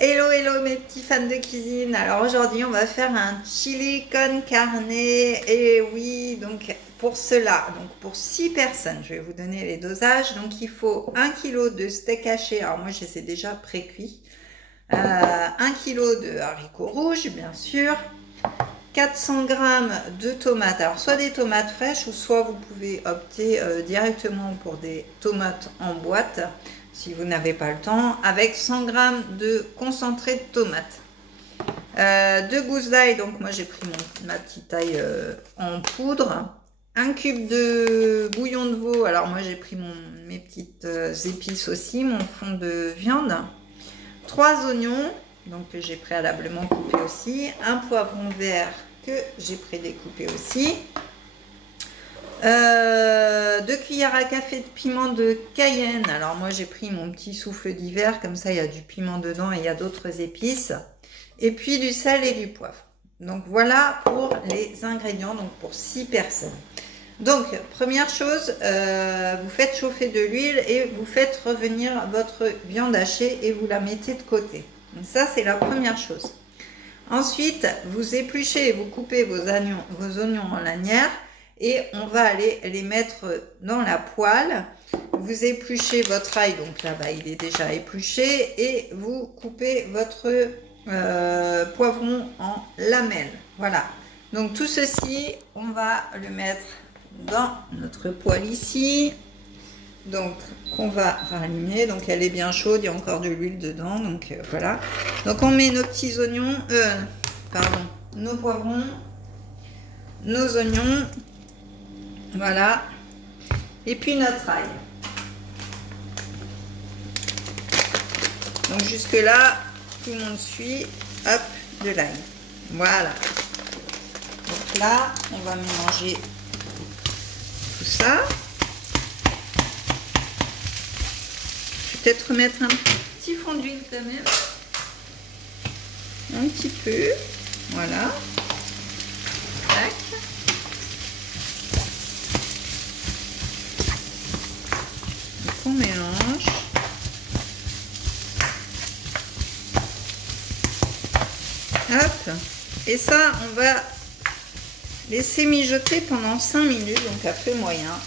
Hello, hello mes petits fans de cuisine. Alors aujourd'hui on va faire un chili con carne. Et oui, donc pour cela, donc pour 6 personnes, je vais vous donner les dosages. Donc il faut 1 kg de steak haché. Alors moi je les ai déjà pré-cuits. 1 kg de haricots rouges bien sûr. 400 g de tomates. Alors soit des tomates fraîches ou soit vous pouvez opter directement pour des tomates en boîte. Si vous n'avez pas le temps, avec 100 g de concentré de tomates. 2 gousses d'ail, donc moi j'ai pris ma petite taille en poudre. 1 cube de bouillon de veau, alors moi j'ai pris mes petites épices aussi, mon fond de viande. 3 oignons, donc que j'ai préalablement coupé aussi. Un poivron vert que j'ai prédécoupé aussi. 2 cuillères à café de piment de Cayenne. Alors moi j'ai pris mon petit souffle d'hiver, comme ça il y a du piment dedans et il y a d'autres épices. Et puis du sel et du poivre. Donc voilà pour les ingrédients, donc pour 6 personnes. Donc première chose, vous faites chauffer de l'huile et vous faites revenir votre viande hachée et vous la mettez de côté. Donc ça c'est la première chose. Ensuite vous épluchez et vous coupez vos oignons en lanières. Et on va aller les mettre dans la poêle. Vous épluchez votre ail, donc là-bas il est déjà épluché. Et vous coupez votre poivron en lamelles. Voilà. Donc tout ceci, on va le mettre dans notre poêle ici. Donc qu'on va rallumer. Donc elle est bien chaude, il y a encore de l'huile dedans. Donc voilà. Donc on met nos petits oignons, nos poivrons, nos oignons. Voilà. Et puis notre ail. Donc jusque là, tout le monde suit. Hop, de l'ail. Voilà. Donc là, on va mélanger tout ça. Je vais peut-être remettre un petit fond d'huile quand même. Un petit peu. Voilà. Tac. On mélange. Hop. Et ça, on va laisser mijoter pendant 5 minutes, donc à feu moyen.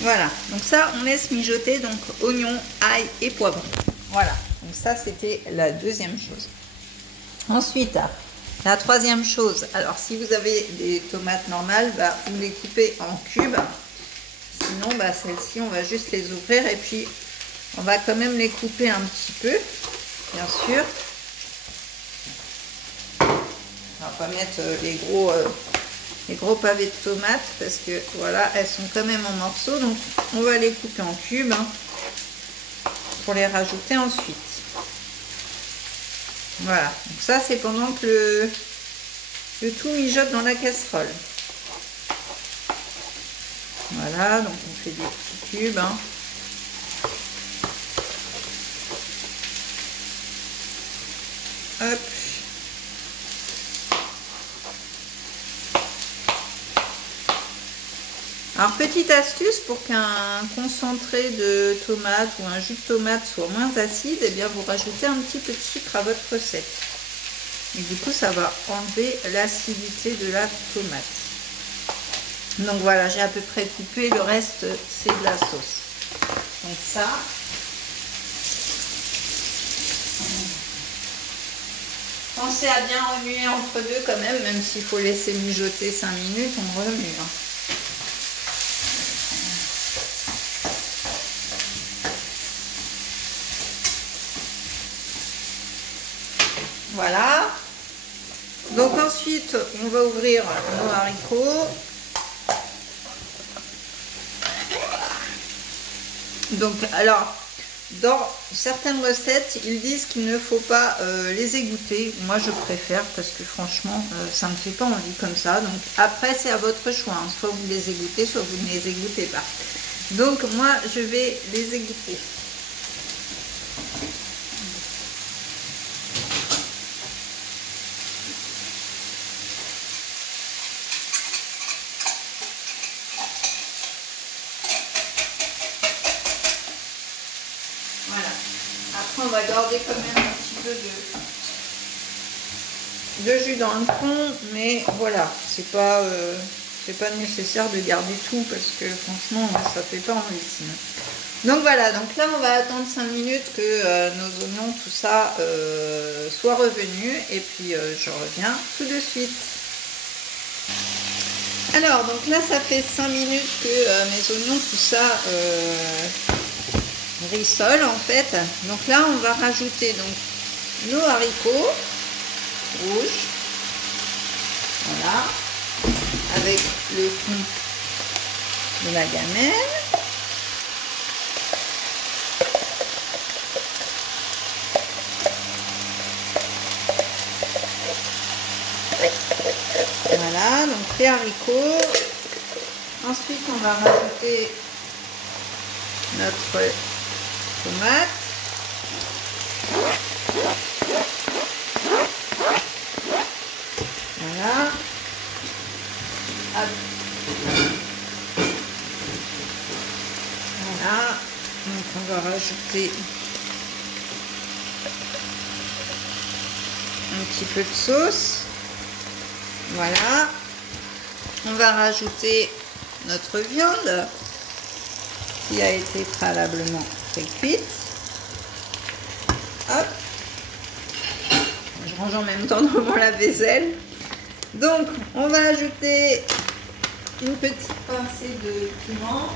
Voilà. Donc ça, on laisse mijoter, donc oignon, ail et poivron. Voilà. Donc ça, c'était la deuxième chose. Ensuite, la troisième chose, alors si vous avez des tomates normales, vous les coupez en cubes. Sinon, celles-ci, on va juste les ouvrir et puis on va quand même les couper un petit peu, bien sûr. On va pas mettre les gros pavés de tomates parce que voilà, elles sont quand même en morceaux. Donc, on va les couper en cubes pour les rajouter ensuite. Voilà, donc ça, c'est pendant que le tout mijote dans la casserole. Voilà, donc on fait des petits cubes. Hop. Alors, petite astuce pour qu'un concentré de tomate ou un jus de tomate soit moins acide, eh bien vous rajoutez un petit peu de sucre à votre recette. Et du coup, ça va enlever l'acidité de la tomate. Donc voilà, j'ai à peu près coupé, le reste c'est de la sauce. Donc ça, pensez à bien remuer entre deux quand même s'il faut laisser mijoter 5 minutes, on remue. Voilà. Donc ensuite, on va ouvrir nos haricots. Donc, alors, dans certaines recettes, ils disent qu'il ne faut pas les égoutter. Moi, je préfère parce que franchement, ça ne me fait pas envie comme ça. Donc, après, c'est à votre choix. Soit vous les égouttez, soit vous ne les égouttez pas. Donc, moi, je vais les égoutter. Voilà. Après, on va garder quand même un petit peu de jus dans le fond, mais voilà, c'est pas nécessaire de garder tout parce que franchement, ça fait pas envie sinon. Donc voilà, donc là on va attendre 5 minutes que nos oignons, tout ça, soit revenu et puis je reviens tout de suite. Alors donc là ça fait 5 minutes que mes oignons, tout ça, rissolent en fait. Donc là on va rajouter donc nos haricots rouges, voilà, avec le fond de la gamelle. Voilà, donc les haricots. Ensuite, on va rajouter notre tomate. Voilà. Hop. Voilà. Donc, on va rajouter un petit peu de sauce. Voilà, on va rajouter notre viande qui a été préalablement cuite. Hop, je range en même temps dans mon lave-vaisselle. Donc, on va ajouter une petite pincée de piment.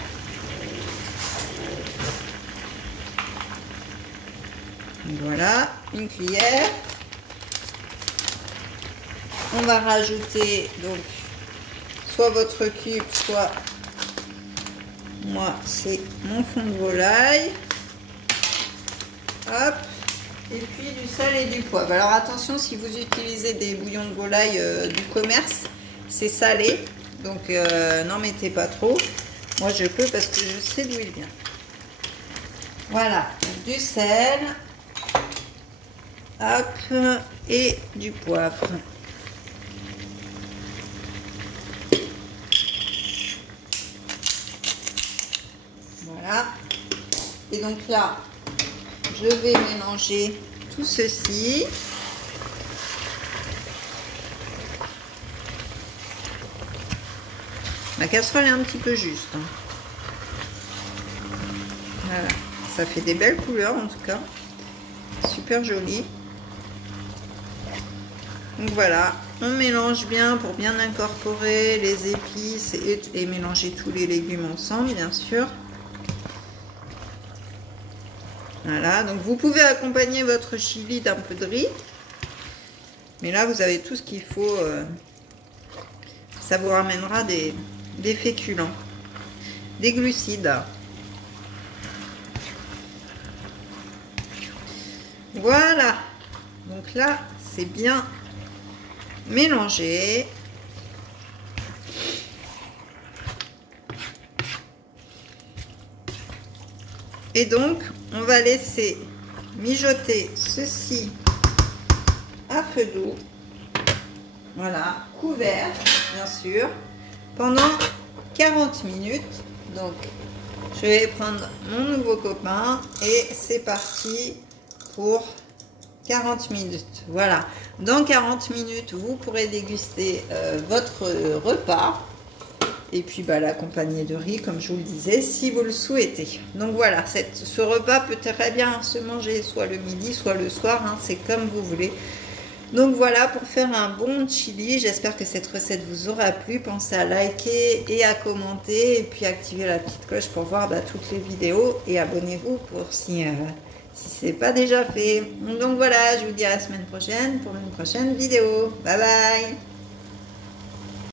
Voilà, une cuillère. On va rajouter donc soit votre cube, soit moi c'est mon fond de volaille. Hop. Et puis du sel et du poivre. Alors attention, si vous utilisez des bouillons de volaille du commerce, c'est salé. Donc n'en mettez pas trop. Moi je peux parce que je sais d'où il vient. Voilà, donc, du sel. Hop. Et du poivre. Voilà. Et donc là, je vais mélanger tout ceci. Ma casserole est un petit peu juste. Voilà. Ça fait des belles couleurs en tout cas. Super joli. Donc voilà, on mélange bien pour bien incorporer les épices et mélanger tous les légumes ensemble, bien sûr. Voilà, donc vous pouvez accompagner votre chili d'un peu de riz. Mais là, vous avez tout ce qu'il faut. Ça vous ramènera des féculents, des glucides. Voilà. Donc là, c'est bien mélangé. Et donc, on va laisser mijoter ceci à feu doux. Voilà, couvert, bien sûr, pendant 40 minutes. Donc, je vais prendre mon nouveau copain et c'est parti pour 40 minutes. Voilà, dans 40 minutes, vous pourrez déguster votre repas. Et puis l'accompagner de riz, comme je vous le disais, si vous le souhaitez. Donc voilà, ce repas peut très bien se manger soit le midi, soit le soir, hein, c'est comme vous voulez. Donc voilà, pour faire un bon chili, j'espère que cette recette vous aura plu. Pensez à liker et à commenter, et puis activer la petite cloche pour voir toutes les vidéos. Et abonnez-vous pour si ce n'est pas déjà fait. Donc voilà, je vous dis à la semaine prochaine pour une prochaine vidéo. Bye bye!